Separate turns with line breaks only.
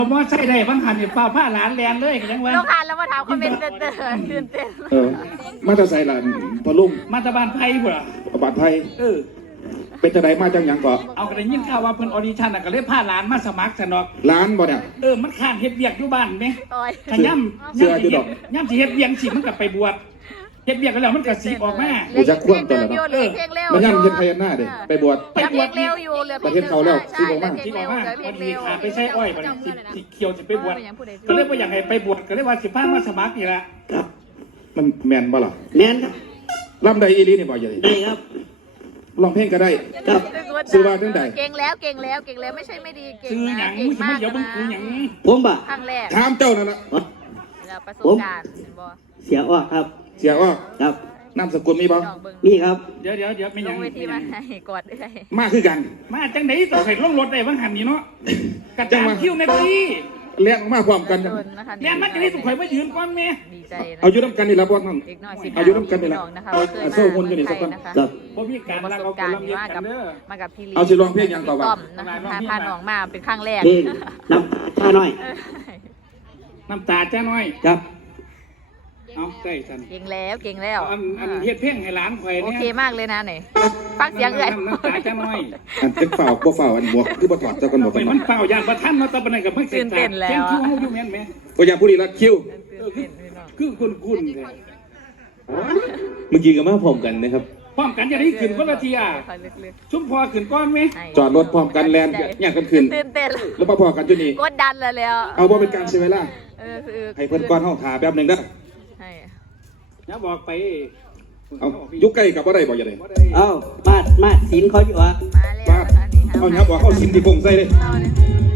ผมว่าใช่ได้บางหันเนี่ยป้าผ้าหลานแลนเลยยังว่า
ลูกค้าแล้วมาถามคอมเมนต์เต้นตื่นเต้น
มาจะใส่หลานพอลุง
มาตะบานไพ่เปล่า
บาดไทย
เออ
เป็นจะไดมาจังหยังเกาะ
เอากระยินข่าวว่าเพิ่นออดิชั่นก็เลยพาหลานมาสมัครสนอก
ร้านบ่เนี่ย
มันข้านเฮ็ดเวียกอยู่บ้านไหม
โอ้ย
ขย่ำ
เสื้ออยู่ดอก
ย่ำสิเฮ็ดเวียงสิมันก็ไปบวชเฮ็ดเวียกกันแล้วมันก็สิออกมา
กูจะคว่ำตัวแล้วเนาะ
เหลือเพลงเร็ว
มันย่ำเย็นไทยหน้าเด้ไปบวช
เหลือเพลงเร็วอยู่เหลือเพลง
ประเทศเขาแล้ว
ใช่
ที่บอกว่า
ที่
เห
บ
ลื
อ
อก เพล
ว่าง
เร็ว
มันมีขาไปใช้อ้อยมันสิเขียวสิไปบวชก็เลยว่าอยากให้ไปบวชก็เลยว่าสิพามาสมัครนี่ล่ะ
ครับ มันแมนบ่ล่ะ
แม่นครับ
ลำใดอีลีนี่บ่ใหญ่
ได้ครับ
ร้องเพลงก็ได้
ครับ
ซื้อว่าจังใด
เก่งแล้วไม่ใช่ไม่ดีเก่ง
ซื้อห
นะ
ยัง
เก่ง
มึงสิ
มาม
าก เดี๋ยวมึงกูหยัง
ผมบ่ะ
ครั้งแรก
ถามเจ้านั่นล่ะ
แล้วประสบการณ์เห็นบ่
เสียอ้อครับ
เสียอ้อ
ครับ
นามสกุลมีบ่
ลองเบิ่ง
มีครับ
เดี๋ยวไม่ห
ล
ยัง
งเวทีมาให้กอดด้วย
มาคือกัน
มาจังไหนต้องใส่ร่องรถได้บางหันนี่เนาะกระจางคิ้วแม่พี่
เลี้ยงมาพร้อมกัน
เรียนมาจะได้สุขข่อยมายืนก่อนแม่
ดีใจนะ
เอาอยู่น้ำกันนี่ละพวกนั้น
เด็กน้อยสิ
อายุน้ำกันนี่ล่ะ
นะคะเคย
โซ่คนอยู่นี่สักคน
นะคะ
ครับ
บ่มีการ
ประ
รัก
ส
เอา
บ
ค
กาน ร
ลำ
ณ์
เลียง
มา
กั
กับ
นเด้อ
มากับพี่ลี
เอาสิร้องเพลงหยังต่อวะ
ต้อมนะคะพาน้องมาเป็นครั้งแรก
นี่น้ำท่าน้อย
น้ำตาจ้าน้อย
ครับ
เอาใกล้สัน
เก่งแล้ว
อันเฮ็ดเพลงให้หลานข่อย
โอ
เนี่ย
เคมากเลยนะเนี่ยฟังเสียงเลย
น้ำตาจ้าน้อย
อันเป็นฝ่าวบ่ฝ่าวอันบวกคือบ่ถอดเจ้ากันบ่
ไป
เป็น
มันเปล่าอย่างประทันมาตะบันไหนกับไม่เสร็จเสียงคิ้วเฮาอยู่แม่นแม่
บ่อย่างผู้นี้ละคิว
คือคุณแท้
เมื่อกี้ก็มาพร้อมกันนะครับ
พร้อมกันจะได้ขึ้นคนละทีอ่ะชุมพอขึ้นก้อนไหม
จอดรถพร้อมกันแลนแยกกันขึ้น
ตื่นเต้น
แล้วมาพอกันจุนี่
กดดันแล้ว
เอาบ่เป็นการเสียเวลา
คือ
ให้เพิ่นก้อนห้องถาแป๊บหนึงเด้อ
ให้
อย่าบอกไป
เอายุกใกล้กับบ่ได้บ่อย่าได้
เอ้ามาดศีลเขาอยู่วะ
มาแล้วนะคะนี่
เอาหยับบอกเอาสินที่พงใส่เด้
เอาเนี่ย